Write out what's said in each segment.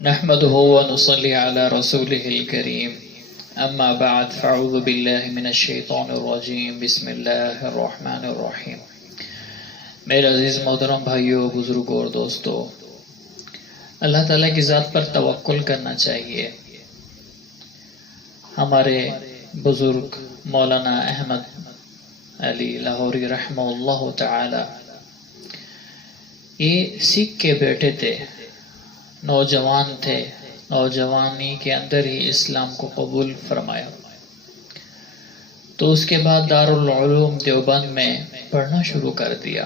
نحمده ونصلي على رسوله الكريم اما بعد فاعوذ بالله من الشیطان الرجیم بسم اللہ الرحمن الرحیم۔ میرے عزیز محترم بھائیوں، بزرگوں اور دوستوں، اللہ تعالیٰ کی ذات پر توکل کرنا چاہیے۔ ہمارے بزرگ مولانا احمد علی لاہوری رحمہ اللہ تعالی یہ سکھ کے بیٹے تھے، نوجوان تھے، نوجوانی کے اندر ہی اسلام کو قبول فرمایا۔ تو اس کے بعد دارالعلوم دیوبند میں پڑھنا شروع کر دیا۔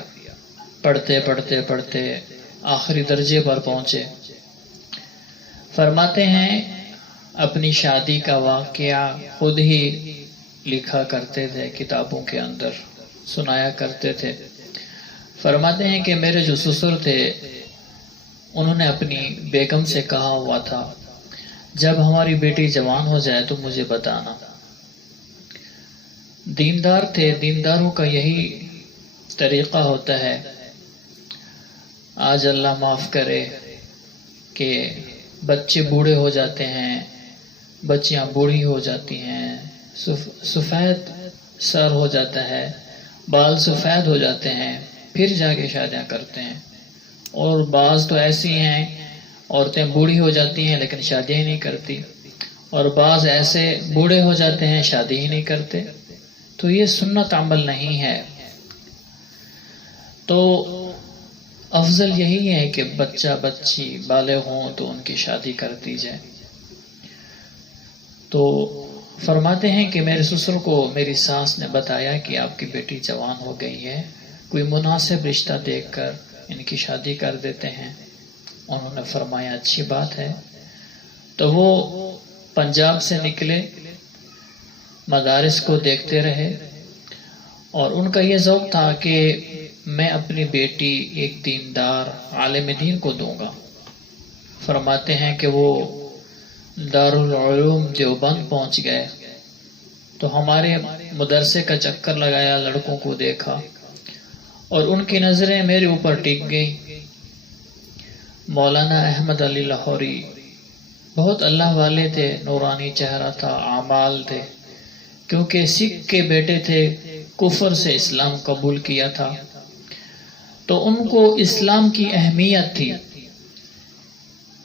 پڑھتے پڑھتے پڑھتے آخری درجے پر پہنچے۔ فرماتے ہیں اپنی شادی کا واقعہ خود ہی لکھا کرتے تھے، کتابوں کے اندر سنایا کرتے تھے۔ فرماتے ہیں کہ میرے جو سسر تھے انہوں نے اپنی بیگم سے کہا ہوا تھا جب ہماری بیٹی جوان ہو جائے تو مجھے بتانا۔ دیندار تھے، دینداروں کا یہی طریقہ ہوتا ہے۔ آج اللہ معاف کرے کہ بچے بوڑھے ہو جاتے ہیں، بچیاں بوڑھی ہو جاتی ہیں، سفید سر ہو جاتا ہے، بال سفید ہو جاتے ہیں، پھر جا کے شادیاں کرتے ہیں۔ اور بعض تو ایسی ہیں عورتیں بوڑھی ہو جاتی ہیں لیکن شادی ہی نہیں کرتی، اور بعض ایسے بوڑھے ہو جاتے ہیں شادی ہی نہیں کرتے۔ تو یہ سنت عمل نہیں ہے۔ تو افضل یہی ہے کہ بچہ بچی بالغ ہوں تو ان کی شادی کر دی جائے۔ تو فرماتے ہیں کہ میرے سسر کو میری ساس نے بتایا کہ آپ کی بیٹی جوان ہو گئی ہے، کوئی مناسب رشتہ دیکھ کر ان کی شادی کر دیتے ہیں۔ انہوں نے فرمایا اچھی بات ہے۔ تو وہ پنجاب سے نکلے، مدارس کو دیکھتے رہے، اور ان کا یہ ذوق تھا کہ میں اپنی بیٹی ایک دیندار عالم دین کو دوں گا۔ فرماتے ہیں کہ وہ دارالعلوم دیوبند پہنچ گئے تو ہمارے مدرسے کا چکر لگایا، لڑکوں کو دیکھا اور ان کی نظریں میرے اوپر ٹک گئی۔ مولانا احمد علی لاہوری بہت اللہ والے تھے، نورانی چہرہ تھا، اعمال تھے، کیونکہ سکھ کے بیٹے تھے، کفر سے اسلام قبول کیا تھا۔ تو ان کو اسلام کی اہمیت تھی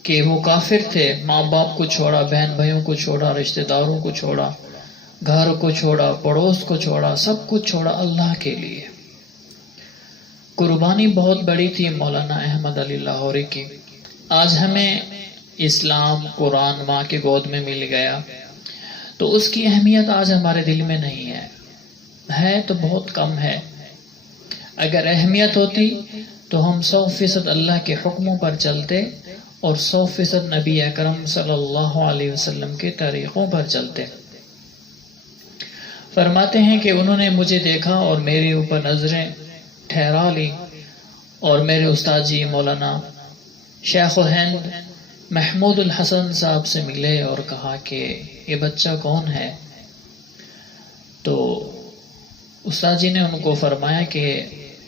کہ وہ کافر تھے، ماں باپ کو چھوڑا، بہن بھائیوں کو چھوڑا، رشتہ داروں کو چھوڑا، گھر کو چھوڑا، پڑوس کو چھوڑا، سب کچھ چھوڑا اللہ کے لیے۔ قربانی بہت بڑی تھی مولانا احمد علی لاہوری کی۔ آج ہمیں اسلام، قرآن ماں کے گود میں مل گیا تو اس کی اہمیت آج ہمارے دل میں نہیں ہے تو بہت کم ہے۔ اگر اہمیت ہوتی تو ہم 100% اللہ کے حکموں پر چلتے اور 100% نبی اکرم صلی اللہ علیہ وسلم کے طریقوں پر چلتے۔ فرماتے ہیں کہ انہوں نے مجھے دیکھا اور میرے اوپر نظریں ٹھہرا لی، اور میرے استاد جی مولانا شیخ الہند محمود الحسن صاحب سے ملے اور کہا کہ یہ بچہ کون ہے؟ تو استاد جی نے ان کو فرمایا کہ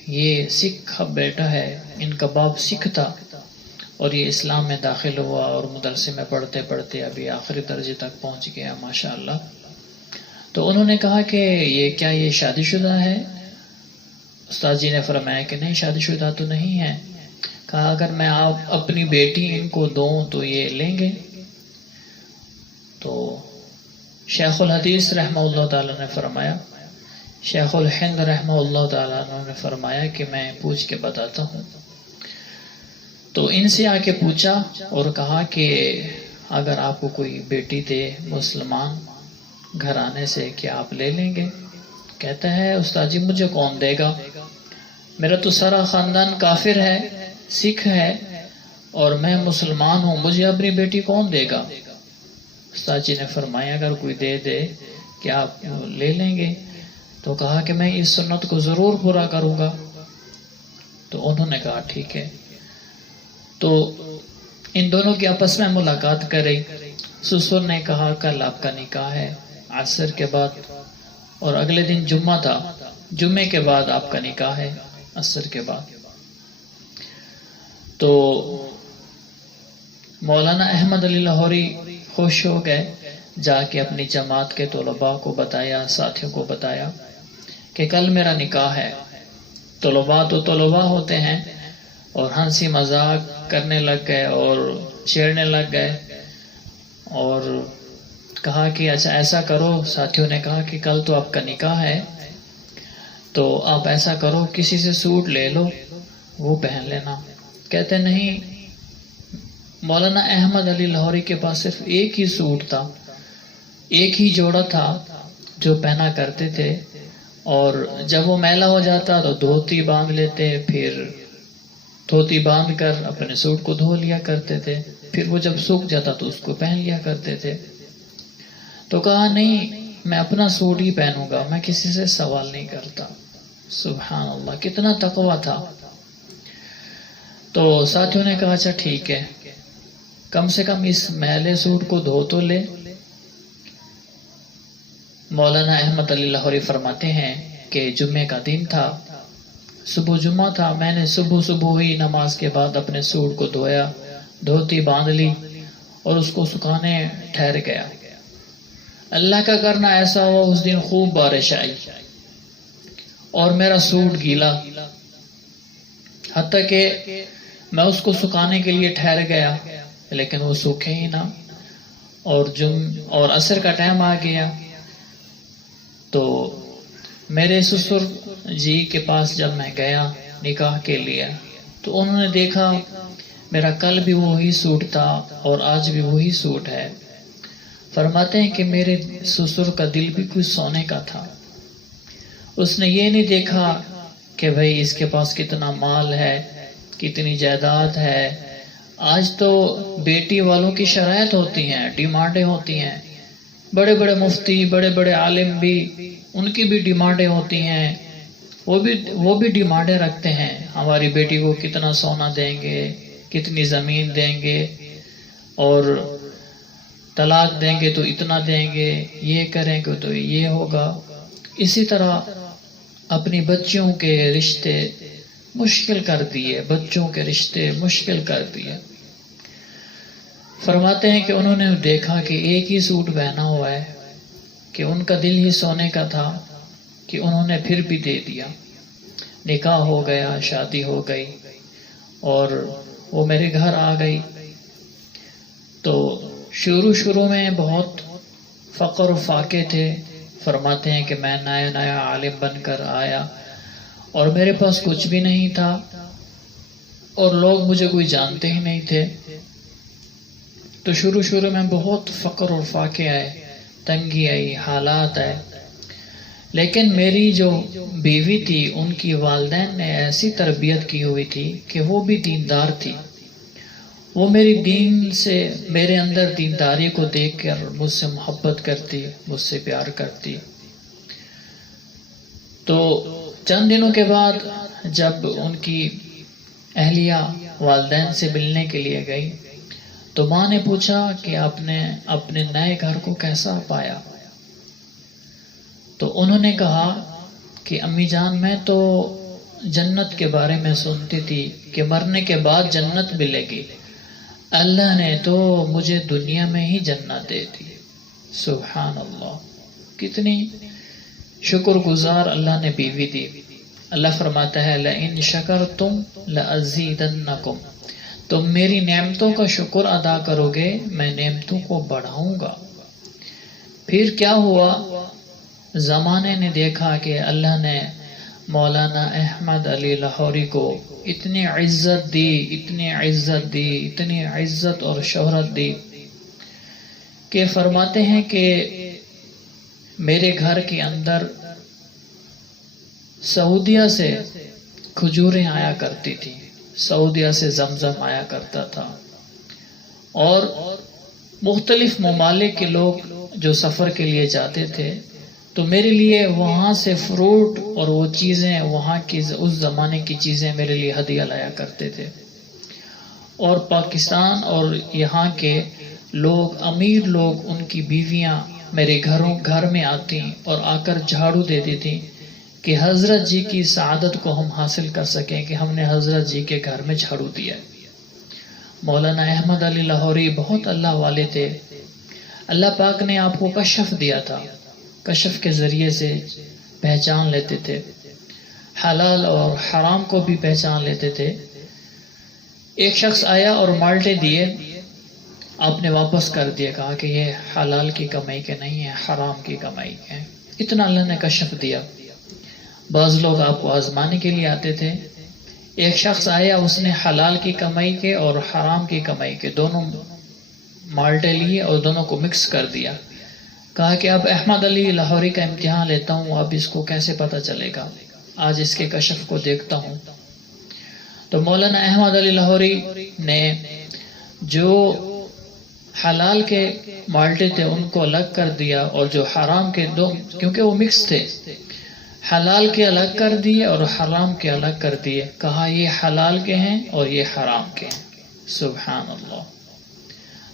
یہ سکھ بیٹا ہے، ان کا باپ سکھ تھا اور یہ اسلام میں داخل ہوا اور مدرسے میں پڑھتے پڑھتے ابھی آخری درجے تک پہنچ گیا، ماشاءاللہ۔ تو انہوں نے کہا کہ یہ شادی شدہ ہے؟ استاد جی نے فرمایا کہ نہیں، شادی شدہ تو نہیں ہے۔ کہا اگر میں آپ اپنی بیٹی ان کو دوں تو یہ لیں گے؟ تو شیخ الحدیث رحمہ اللہ تعالیٰ نے فرمایا، شیخ الہند رحمہ اللہ تعالیٰ نے فرمایا کہ میں پوچھ کے بتاتا ہوں۔ تو ان سے آ کے پوچھا اور کہا کہ اگر آپ کو کوئی بیٹی دے مسلمان گھرانے سے کیا آپ لے لیں گے؟ کہتا ہے استاد جی مجھے کون دے گا، میرا تو سارا خاندان کافر ہے، سکھ ہے، اور میں مسلمان ہوں، مجھے اپنی بیٹی کون دے گا؟ استاد جی نے فرمایا اگر کوئی دے کہ آپ لے لیں گے؟ تو کہا کہ میں اس سنت کو ضرور پورا کروں گا۔ تو انہوں نے کہا ٹھیک ہے۔ تو ان دونوں کی آپس میں ملاقات کری۔ سسر نے کہا کل آپ کا نکاح ہے عصر کے بعد، اور اگلے دن جمعہ تھا، جمعے کے بعد آپ کا نکاح ہے عصر کے بعد۔ تو مولانا احمد علی لاہوری خوش ہو گئے، جا کے اپنی جماعت کے طلباء کو بتایا، ساتھیوں کو بتایا کہ کل میرا نکاح ہے۔ طلباء تو طلباء ہوتے ہیں، اور ہنسی مذاق کرنے لگ گئے اور چھیڑنے لگ گئے، اور کہا کہ اچھا ایسا کرو، ساتھیوں نے کہا کہ کل تو آپ کا نکاح ہے، تو آپ ایسا کرو کسی سے سوٹ لے لو، وہ پہن لینا۔ کہتے نہیں، مولانا احمد علی لاہوری کے پاس صرف ایک ہی سوٹ تھا، ایک ہی جوڑا تھا جو پہنا کرتے تھے، اور جب وہ میلا ہو جاتا تو دھوتی باندھ لیتے، پھر دھوتی باندھ کر اپنے سوٹ کو دھو لیا کرتے تھے، پھر وہ جب سوکھ جاتا تو اس کو پہن لیا کرتے تھے۔ تو کہا نہیں، میں اپنا سوٹ ہی پہنوں گا، میں کسی سے سوال نہیں کرتا۔ سبحان اللہ، کتنا تقویٰ تھا۔ تو ساتھیوں نے کہا اچھا ٹھیک ہے، کم سے کم اس میلے سوٹ کو دھو تو لے۔ مولانا احمد علی لاہوری فرماتے ہیں کہ جمعے کا دن تھا، صبح جمعہ تھا، میں نے صبح ہی نماز کے بعد اپنے سوٹ کو دھویا، دھوتی باندھ لی اور اس کو سکھانے ٹھہر گیا۔ اللہ کا کرنا ایسا ہوا، اس دن خوب بارش آئی اور میرا سوٹ گیلا، حتیٰ کہ میں اس کو سکھانے کے لیے ٹھہر گیا لیکن وہ سوکھے ہی نہ، اور عصر کا ٹائم آ گیا۔ تو میرے سسر جی کے پاس جب میں گیا نکاح کے لیے، تو انہوں نے دیکھا میرا کل بھی وہی سوٹ تھا اور آج بھی وہی سوٹ ہے۔ فرماتے ہیں کہ میرے سسر کا دل بھی کچھ سونے کا تھا، اس نے یہ نہیں دیکھا کہ بھئی اس کے پاس کتنا مال ہے، کتنی جائیداد ہے۔ آج تو بیٹی والوں کی شرائط ہوتی ہیں، ڈیمانڈیں ہوتی ہیں، بڑے بڑے مفتی، بڑے بڑے عالم بھی، ان کی بھی ڈیمانڈیں ہوتی ہیں، وہ بھی ڈیمانڈیں رکھتے ہیں، ہماری بیٹی کو کتنا سونا دیں گے، کتنی زمین دیں گے، اور طلاق دیں گے تو اتنا دیں گے، یہ کریں گے تو یہ ہوگا۔ اسی طرح اپنی بچیوں کے رشتے مشکل کر دیے، بچوں کے رشتے مشکل کر دیے۔ فرماتے ہیں کہ انہوں نے دیکھا کہ ایک ہی سوٹ پہنا ہوا ہے، کہ ان کا دل ہی سونے کا تھا، کہ انہوں نے پھر بھی دے دیا۔ نکاح ہو گیا، شادی ہو گئی، اور وہ میرے گھر آ گئی۔ تو شروع میں بہت فقر و فاقے تھے۔ فرماتے ہیں کہ میں نیا عالم بن کر آیا اور میرے پاس کچھ بھی نہیں تھا، اور لوگ مجھے کوئی جانتے ہی نہیں تھے۔ تو شروع میں بہت فقر اور فاقے آئے، تنگی آئی، حالات آئے، لیکن میری جو بیوی تھی ان کی والدین نے ایسی تربیت کی ہوئی تھی کہ وہ بھی دیندار تھی، وہ میری دین سے، میرے اندر دینداری کو دیکھ کر مجھ سے محبت کرتی، مجھ سے پیار کرتی۔ تو چند دنوں کے بعد جب ان کی اہلیہ والدین سے ملنے کے لیے گئی تو ماں نے پوچھا کہ آپ نے اپنے نئے گھر کو کیسا پایا؟ تو انہوں نے کہا کہ امی جان، میں تو جنت کے بارے میں سنتی تھی کہ مرنے کے بعد جنت ملے گی، اللہ نے تو مجھے دنیا میں ہی جنت دے دی۔ سبحان اللہ، کتنی شکر گزار اللہ نے بیوی دی۔ اللہ فرماتا ہے لَإِن شَكَرْتُمْ لَأَزِيدَنَّكُمْ، تم میری نعمتوں کا شکر ادا کرو گے، میں نعمتوں کو بڑھاؤں گا۔ پھر کیا ہوا؟ زمانے نے دیکھا کہ اللہ نے مولانا احمد علی لاہوری کو اتنی عزت دی، اتنی عزت دی، اتنی عزت اور شہرت دی کہ فرماتے ہیں کہ میرے گھر کے اندر سعودیہ سے کھجوریں آیا کرتی تھی، سعودیہ سے زمزم آیا کرتا تھا، اور مختلف ممالک کے لوگ جو سفر کے لیے جاتے تھے تو میرے لیے وہاں سے فروٹ اور وہ چیزیں، وہاں کی اس زمانے کی چیزیں میرے لیے ہدیہ لایا کرتے تھے۔ اور پاکستان اور یہاں کے لوگ، امیر لوگ، ان کی بیویاں میرے گھر میں آتی اور آ کر جھاڑو دیتی تھیں کہ حضرت جی کی سعادت کو ہم حاصل کر سکیں کہ ہم نے حضرت جی کے گھر میں جھاڑو دیا ہے۔ مولانا احمد علی لاہوری بہت اللہ والے تھے. اللہ پاک نے آپ کو کشف دیا تھا، کشف کے ذریعے سے پہچان لیتے تھے، حلال اور حرام کو بھی پہچان لیتے تھے. ایک شخص آیا اور مالٹے دیے، آپ نے واپس کر دیا، کہا کہ یہ حلال کی کمائی کے نہیں ہے، حرام کی کمائی کے ہیں. اتنا اللہ نے کشف دیا. بعض لوگ آپ کو آزمانے کے لیے آتے تھے. ایک شخص آیا، اس نے حلال کی کمائی کے اور حرام کی کمائی کے دونوں مالٹے لیے اور دونوں کو مکس کر دیا. کہا کہ اب احمد علی لاہوری کا امتحان لیتا ہوں، اب اس کو کیسے پتہ چلے گا، آج اس کے کشف کو دیکھتا ہوں. تو مولانا احمد علی لاہوری نے جو حلال کے مالٹے تھے ان کو الگ کر دیا، اور جو حرام کے دو، کیونکہ وہ مکس تھے، حلال کے الگ کر دیے اور حرام کے الگ کر دیے. کہا یہ حلال کے ہیں اور یہ حرام کے ہیں. سبحان اللہ.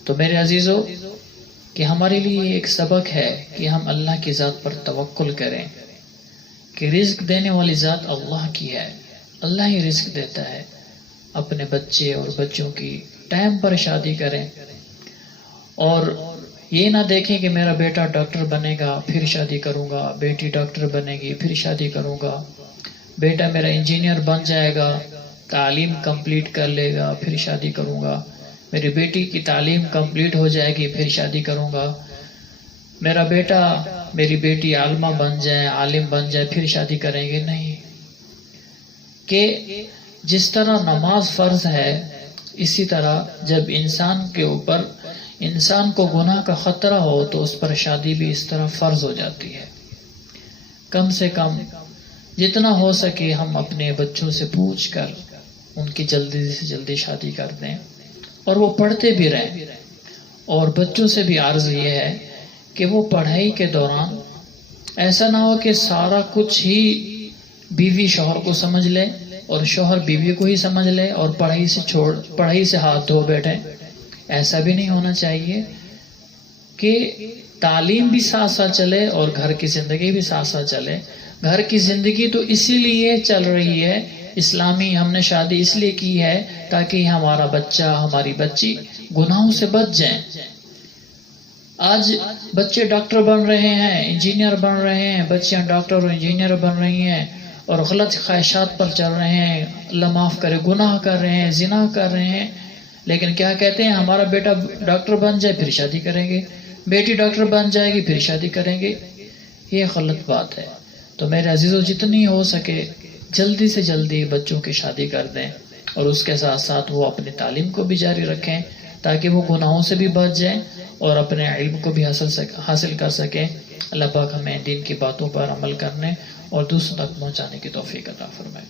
تو میرے عزیزو، کہ ہمارے لیے ایک سبق ہے کہ ہم اللہ کی ذات پر توکل کریں، کہ رزق دینے والی ذات اللہ کی ہے، اللہ ہی رزق دیتا ہے. اپنے بچے اور بچوں کی ٹائم پر شادی کریں، اور یہ نہ دیکھیں کہ میرا بیٹا ڈاکٹر بنے گا پھر شادی کروں گا، بیٹی ڈاکٹر بنے گی پھر شادی کروں گا، بیٹا میرا انجینئر بن جائے گا، تعلیم کمپلیٹ کر لے گا پھر شادی کروں گا، میری بیٹی کی تعلیم کمپلیٹ ہو جائے گی پھر شادی کروں گا، میرا بیٹا میری بیٹی عالمہ بن جائے، عالم بن جائے پھر شادی کریں گے. نہیں، کہ جس طرح نماز فرض ہے، اسی طرح جب انسان کے اوپر انسان کو گناہ کا خطرہ ہو تو اس پر شادی بھی اس طرح فرض ہو جاتی ہے. کم سے کم جتنا ہو سکے ہم اپنے بچوں سے پوچھ کر ان کی جلدی سے جلدی شادی کر دیں، اور وہ پڑھتے بھی رہیں. اور بچوں سے بھی عرض یہ ہے کہ وہ پڑھائی کے دوران ایسا نہ ہو کہ سارا کچھ ہی بیوی شوہر کو سمجھ لے اور شوہر بیوی کو ہی سمجھ لے اور پڑھائی سے ہاتھ دھو بیٹھے. ایسا بھی نہیں ہونا چاہیے، کہ تعلیم بھی ساتھ ساتھ چلے اور گھر کی زندگی بھی ساتھ ساتھ چلے. گھر کی زندگی تو اسی لیے چل رہی ہے، اسلامی ہم نے شادی اس لیے کی ہے تاکہ ہمارا بچہ ہماری بچی گناہوں سے بچ جائیں. آج بچے ڈاکٹر بن رہے ہیں، انجینئر بن رہے ہیں، بچیاں ڈاکٹر اور انجینئر بن رہی ہیں اور غلط خواہشات پر چل رہے ہیں، اللہ معاف کرے، گناہ کر رہے ہیں، زنا کر رہے ہیں. لیکن کیا کہتے ہیں، ہمارا بیٹا ڈاکٹر بن جائے پھر شادی کریں گے، بیٹی ڈاکٹر بن جائے گی پھر شادی کریں گے. یہ غلط بات ہے. تو میرے عزیزو، جتنی ہو سکے جلدی سے جلدی بچوں کی شادی کر دیں، اور اس کے ساتھ ساتھ وہ اپنی تعلیم کو بھی جاری رکھیں تاکہ وہ گناہوں سے بھی بچ جائیں اور اپنے علم کو بھی حاصل کر سکیں. اللہ پاک ہمیں دین کی باتوں پر عمل کرنے اور دوسروں تک پہنچانے کی توفیق عطا فرمائے.